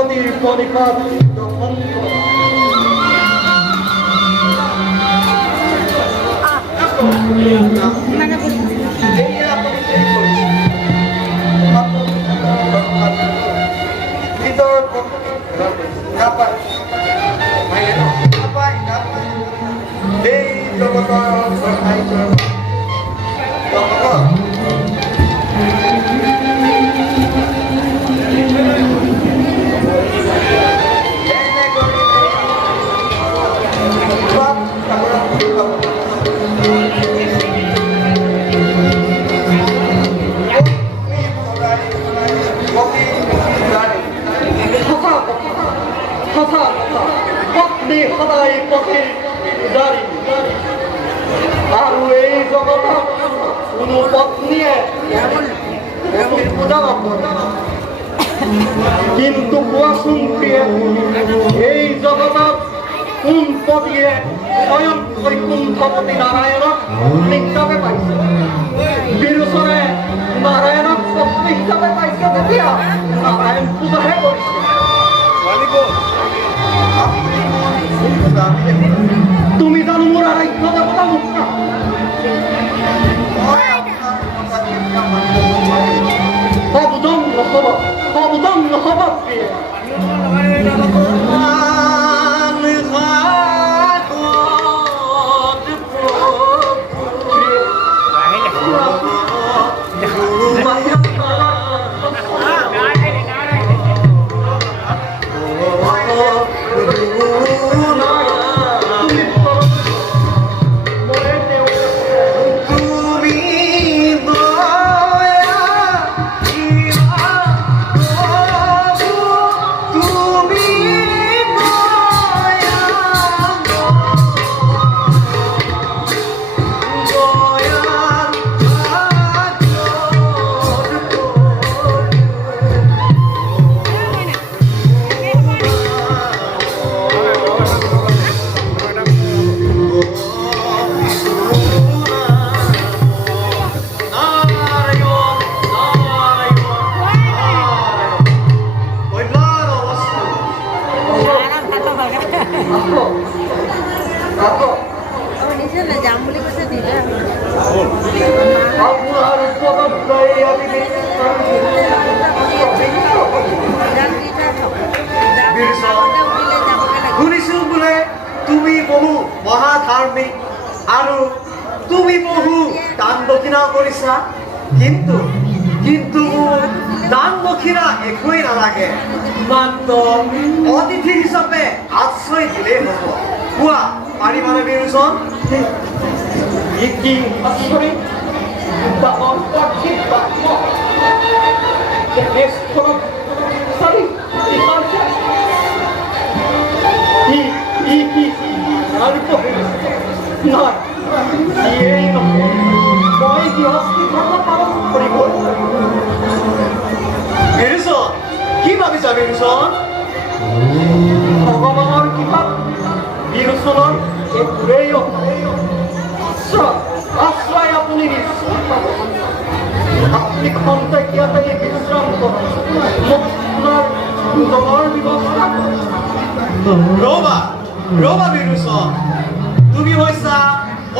পতিৰ পৰিপাত দখল কৰা। সদাই পথেৰ পূজাৰী আৰু এই জগতত কোনো পত্নীয়ে পতিৰ পূজা নকৰে। কিন্তু কোৱাচোন প্ৰিয়ে, এই জগতত কোন পতিয়ে স্বয়ং বৈকুণ্ঠপতি নাৰায়ণক পত্নী হিচাপে পাইছে? বিৰোচনে নাৰায়ণক পত্নী হিচাপে পাইছে তেতিয়া নাৰায়ণ পূজাহে কৰিছে। তুমি জানো মোৰ আৰাধ্য দেৱতা মুক্তা? সাৱধান নহবা প্ৰিয়ে। শুনিছো বোলে তুমি বহু মহাধাৰ্মিক আৰু তুমি বহু দান দক্ষিণা কৰিছা। কিন্তু দান দক্ষিণা একোৱেই নালাগে, মাত্ৰ অতিথি হিচাপে আশ্ৰয় দিলেই হ'ব। কোৱা পাৰিবানে বিৰোচন? কি ভাবিছা বিৰোচন? ভগৱানৰ কৃপাত বিৰোচনৰ একোৱেই আশ্ৰয় আপুনি নিশ্চয় পাব। আপনি খন্তেকীয়াতে বিশ্ৰাম কৰক, মোক আপোনাৰ ভোজনৰ ব্যৱস্থা কৰক। ৰবা বিৰোচন, তুমি হৈছা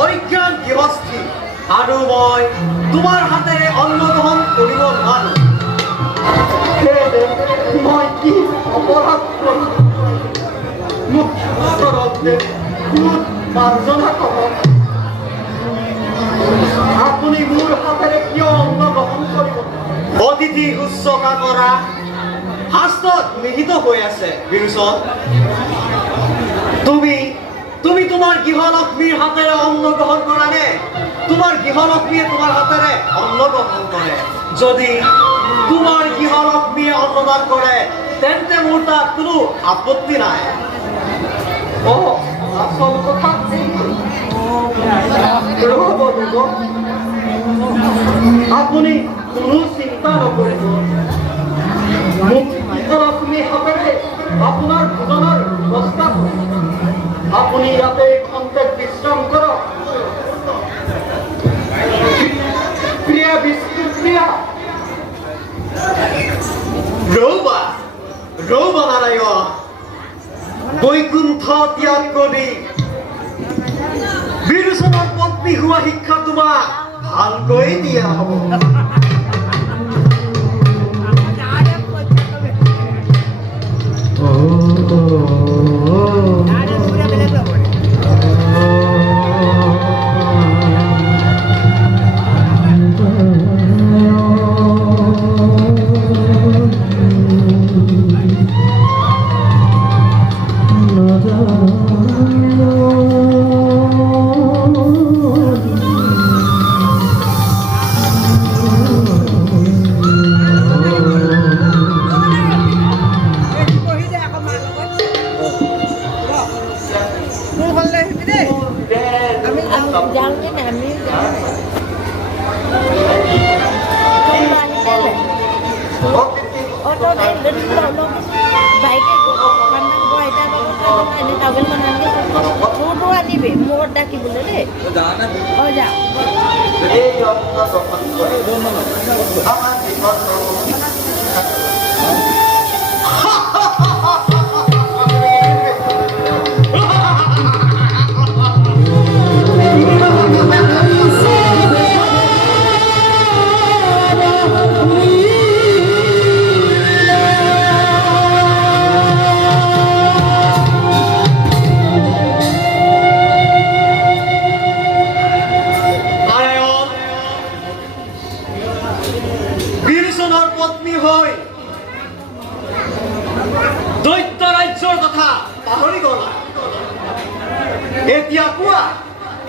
অজ্ঞান গৃহস্থী আৰু মই তোমাৰ হাতেৰে অন্ন গ্ৰহণ কৰিব নোৱাৰো। মই কি অপৰাধ কৰিম? মোক মাৰ্জনা কৰক। আপুনি মোৰ হাতেৰে কিয় অন্ন গ্ৰহণ কৰিব? অতিথি শুশ্ৰূষা কৰা শাস্ত্ৰত নিহিত হৈ আছে বিৰোচন। তুমি তোমাৰ গৃহলক্ষ্মীৰ হাতেৰে অন্ন গ্ৰহণ কৰা নে তোমাৰ গৃহলক্ষ্মীয়ে তোমাৰ হাতেৰে অন্ন গ্ৰহণ কৰে? যদি তোমাৰ গৃহলক্ষ্মীয়ে অন্নদান কৰে তেন্তে মোৰ তাত কোনো আপত্তি নাই। আচল কথা আপুনি কোনো চিন্তা নকৰিব। মোক গৃহলক্ষ্মী হাতেৰে আপোনাৰ ভোজনৰ ব্যৱস্থা কৰক। আপুনি ইয়াতে খন্তেক বিশ্ৰাম কৰক। ধ্ৰুৱনাৰায়ণ বৈকুণ্ঠ ত্যাগ কৰি বিৰোচনৰ পত্নী হোৱা শিক্ষা তোমাক ভালকৈ দিয়া হ'ব।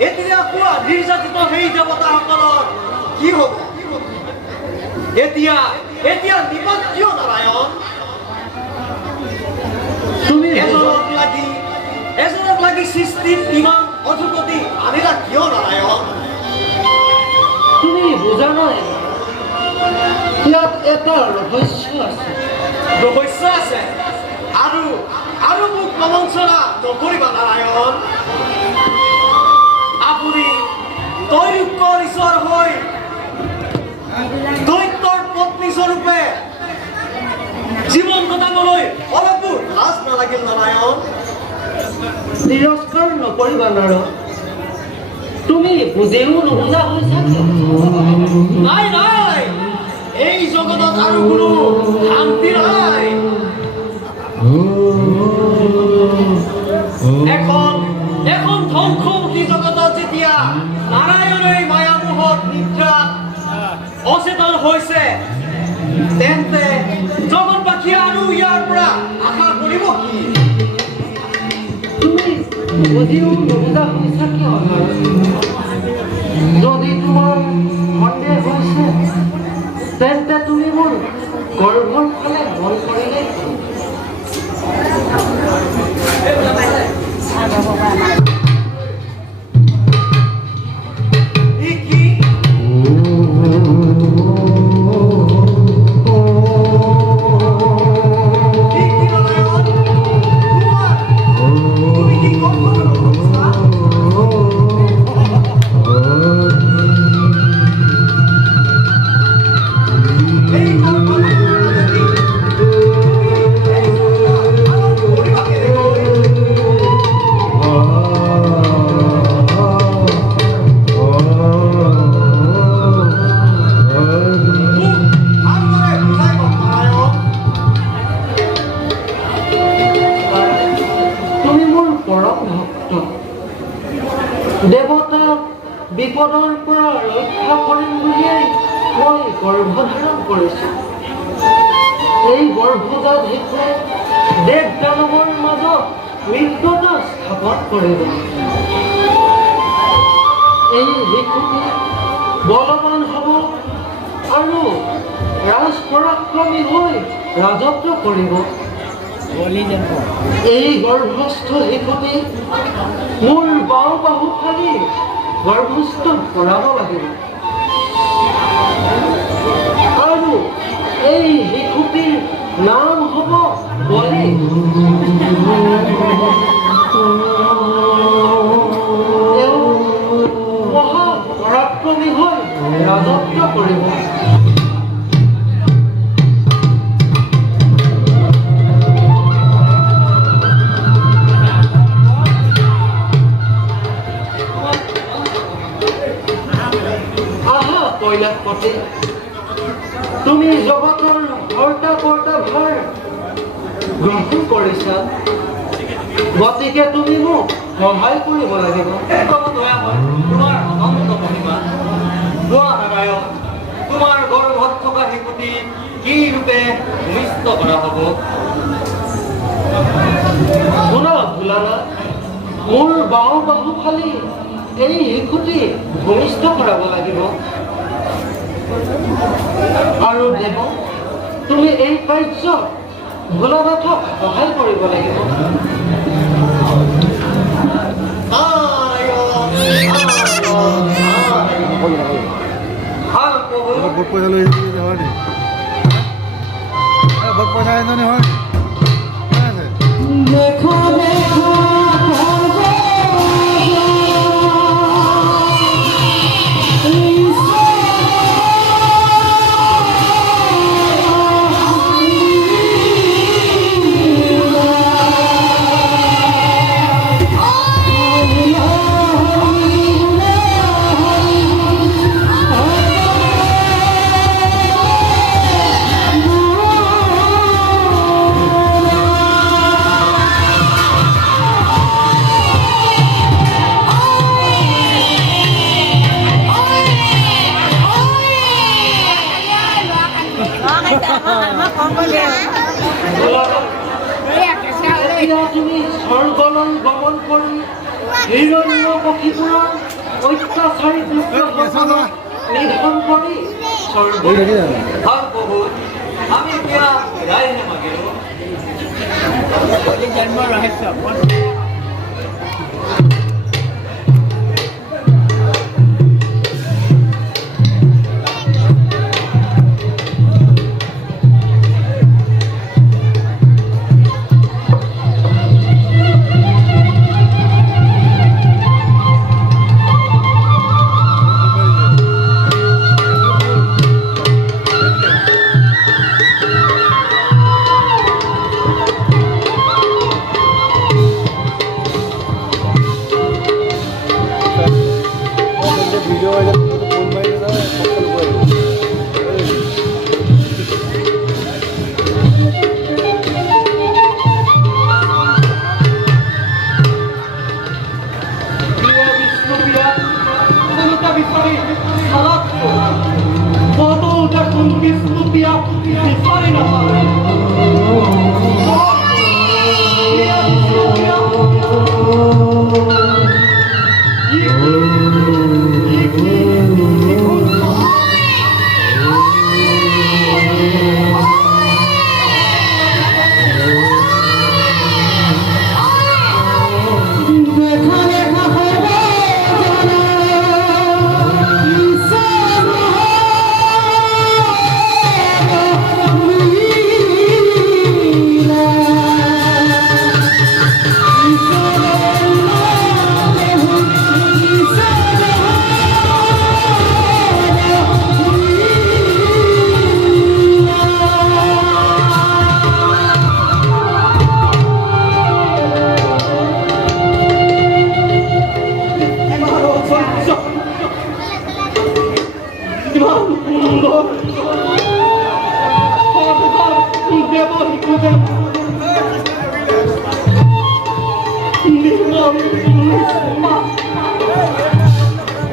এতিয়া কোৱা নিৰ্যাতিত সেই দেৱতাসকলৰ কি হ'ব? এতিয়া নিমত কিয় নাৰায়ণ? তুমি এজনক লাগি সৃষ্টিত ইমান অধুপতি আনিলা কিয় নাৰায়ণ? তুমি বুজা নাই, ইয়াত এটা ৰহস্য আছে। ৰহস্য আছে আৰু মোক প্ৰবঞ্চনা নকৰিবা নাৰায়ণ। আপুনি দৈত্যৰ ঈশ্বৰ হৈ দৈত্যৰ পত্নী স্বৰূপে জীৱন কটাবলৈ অলপো লাজ নালাগিল নাৰায়ণ? তিৰস্কাৰ নকৰিবা নাৰায়ণ, তুমি বুজিও নুবুজা হৈছা। নাই এই জগতত আৰু কোনো শান্তি নাই। এখন ধ্বংসমুখী জগতত যেতিয়া নাৰায়ণেই মায়ামোহত নিদ্ৰাত অচেতন হৈছে, তেন্তে জগতবাসীয়ে আৰু ইয়াৰ পৰা আশা কৰিব কি? তুমি বুজিও নুবুজা হৈছা কিয়? যদি তোমাৰ সন্দেহ হৈছে, তেন্তে তুমি মোৰ গৰ্ভৰ ফালে মন কৰিলে দেৱতাক বিপদৰ পৰা ৰক্ষা কৰিম বুলিয়েই মই গৰ্ভধাৰণ কৰিছো। এই গৰ্ভজাত শিশুৱে দেৱ দানৱৰ মাজত মিত্ৰতা স্থাপন কৰিব। এই শিশুটি বলৱান হ'ব আৰু ৰাজ পৰাক্ৰমী হৈ ৰাজত্ব কৰিব। এই গৰ্ভস্থ শিশুটি মোৰ বাওঁ বাহু ফালি গৰ্ভস্থ কৰাব লাগিব আৰু এই শিশুটিৰ নাম হ'ব বলি। তেওঁ মহা পৰাক্ৰমী হৈ ৰাজত্ব কৰিব। পতি তুমি জগতৰ কৰ্তা কৰ্তা ভাৰ গ্ৰহণ কৰিছা গতিকে তুমি মোক সহায় কৰিব লাগিব কব দয়া হয় তোমাৰ অনন্ত মহিমা লোৱা নাৰায়ণ তোমাৰ গৰ্ভত থকা শিশুটি কি ৰূপে ভূমিষ্ঠ কৰা হ'ব শুনা ভোলানাথ মোৰ বাওঁ বাহু ফালি এই শিশুটি ভূমিষ্ঠ কৰাব লাগিব আৰু দেৱ তুমি এই কাৰ্য ভোলানাথক সহায় কৰিব লাগিব ভাল প্ৰভু বহুত পইচা লৈ আহিছে হয় নি বহুত পইচা আনিছনি হয় নি দেখো দেখো এতিয়া তুমি স্বৰ্গলৈ গমন কৰি হিৰণ্যকশিপুৰৰ অত্যাচাৰী পুত্ৰসকলক নিধন কৰি স্বৰ্গলৈ ভাল প্ৰভু আমি এতিয়া ৰাইহে মাগিলোঁ ভিডিঅ' আহিলে ফোন মাৰি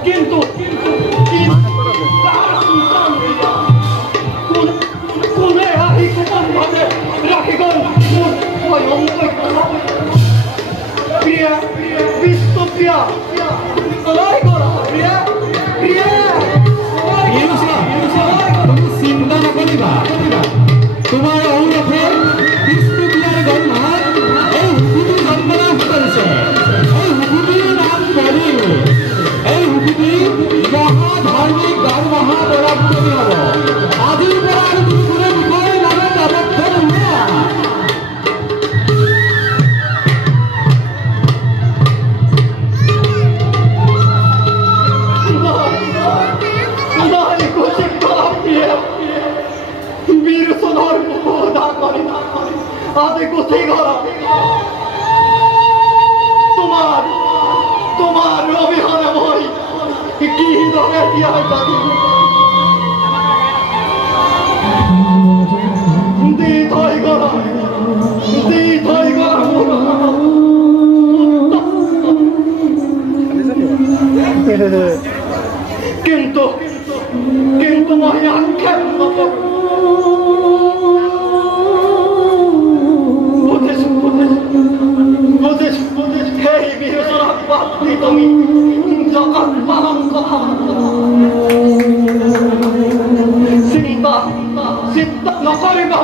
কিন্তু কোনে আহি কোনভাৱে ৰাখি গ'ল মোৰ ভয়ংকৰ প্ৰিয়া বিষ্ণুপ্ৰিয়া ওলাই গ'ল প্ৰিয়া প্ৰিয়া তুমি চিন্তা নকৰিবা তোমাৰ ঔৰথে বিষ্ণুপ্ৰিয়াৰ গৰ্ভত এই শিশুটি জন্ম লাভ কৰিছে এই শিশুটিৰ নাম বলি এই শিশুটি মহাধাৰ্মিক আৰু মহাপৰাক্ৰমী হ'ব আজিৰ পৰা আৰু কোনো বিষয়ে নামত আবদ্ধ নোহোৱা তোমার অবিহনে মই কি ধরে দিয়া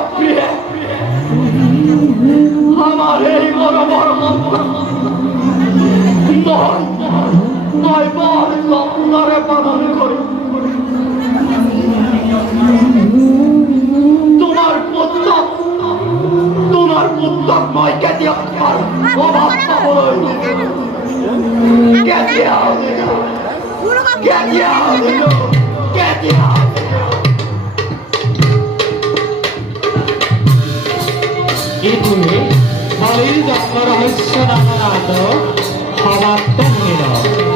প্রিয় আমার এই বড় বড় নয় বর আপনারে পালন করে তোমার পুত্র নয় কেটে আপনার অভাব পাবই কেটে বলির জন্ম রহস্য নানা হবার তো